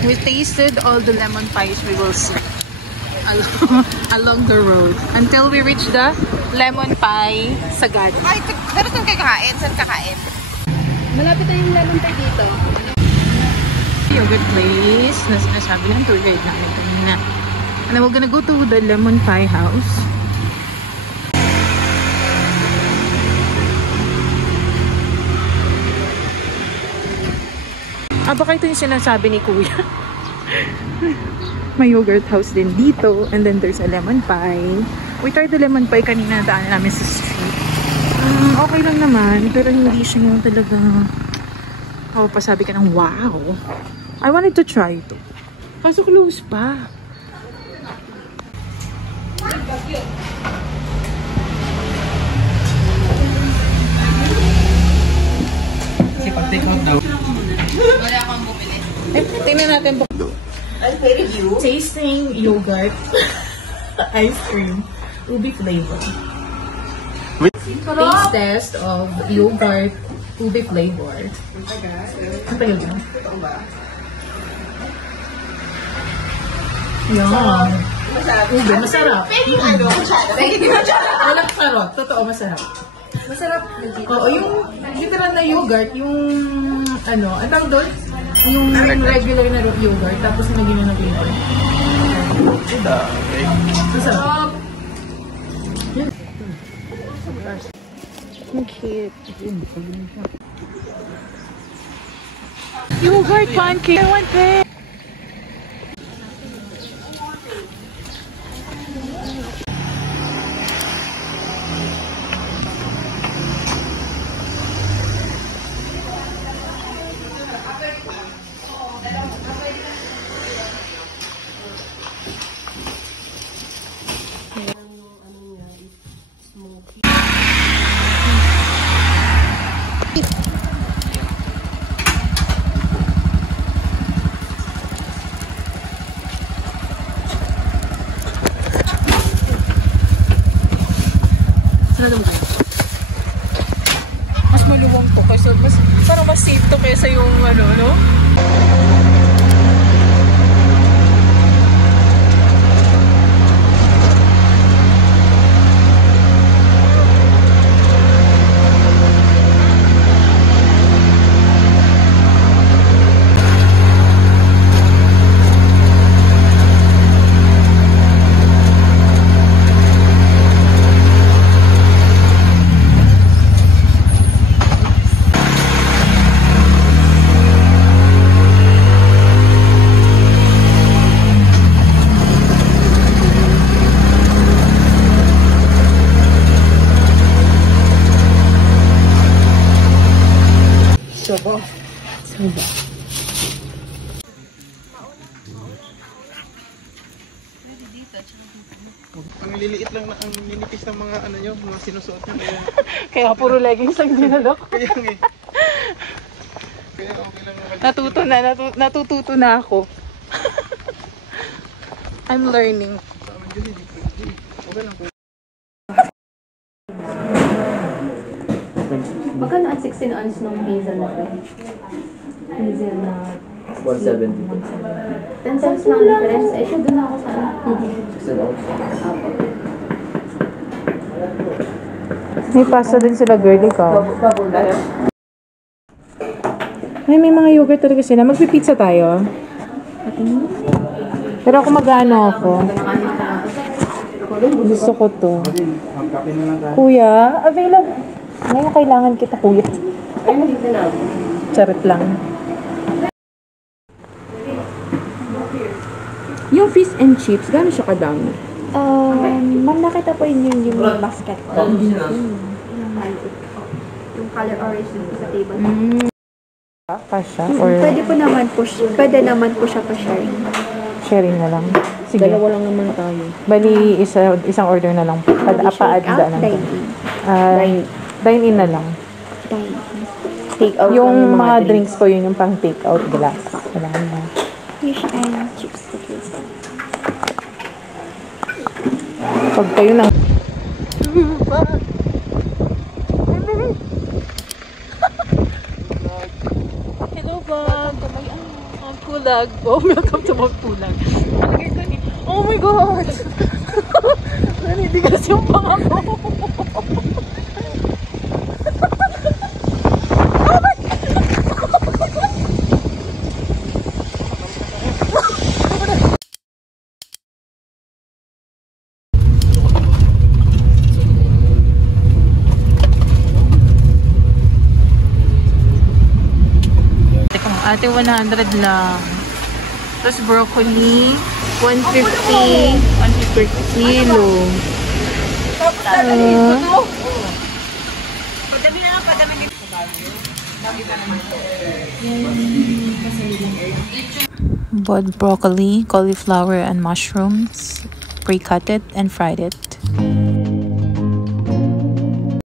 We tasted all the lemon pies we will see along the road until we reach the lemon pie Sagad. Ay, meron kang kakain. Saan kakain? Malapit na yung lemon pie dito. Yogurt place na sinasabi ng tour guide namin kanina. And then we're gonna go to the lemon pie house. Baka ito yung sinasabi ni Kuya. May yogurt house din dito. And then there's a lemon pie. We tried the lemon pie kanina, daan namin sa street. Okay lang naman. Pero hindi siya yung talaga pasabi ka ng wow. I wanted to try ito. Kaso close pa. Kasi pag take out daw. Wala akong bumili. Tingnan natin po. Tasting yogurt ice cream ubi flavor. Taste test of yogurt ubi flavor. Ano pa yun? Yan. Ubi, masarap. Walang sarot. Totoo, masarap. Masarap. Oo, yung literal na yogurt, yung ano, ang tawag doon? Yung regular na yogurt, tapos naging na flavor. Masarap. Ang cute. Yogurt pancake. I want that. Mas maluwang to kasi parang mas safe to kaysa yung ano, no? Soba. Ang liliit lang na, ang linipis ng mga ano nyo, mga sinusuot nyo. Kaya puro leggings lang dinalok. Kaya nga eh. Kaya okay lang naman. Natututo na ako. I'm learning. Sa amin kasi, okay lang po. Magkano ang 16 ounce ng hazel na ito? Hazel na 170. 10 cents lang difference. Eh, siya doon ako sa ano. 16 ounce. May pasta din sila, girly ka. May mga yogurt talaga sila. Magpipizza tayo. Pero ako mag-ano ako. Gusto ko to. Kuya, available. Ngayon kailangan kita, kuya. Charot lang. Yung fish and chips, gano'n siya kadami? Ma'am, nakita po yun yung basket ko. Yung color orange dito sa table. Pasya? Or Pwede naman po siya pa-sharing. sharing na lang? Sige. Dalawa lang naman tayo. Bali, isang order na lang po. Pa-add na lang. Dine-in na lang. Take out Yung mga drinks ko, yun yung pang take out glass. Kailangan na. Fish and chips. Pag kayo nang... Hello, Bob. Magkulag. Oh, welcome to Magkulag. Oh my God! Nanitigas yung pangako. Ate, 100 lang. Tapos broccoli, 150. 150 per kilo. Boiled broccoli, cauliflower, and mushrooms. Pre-cut it and fried it.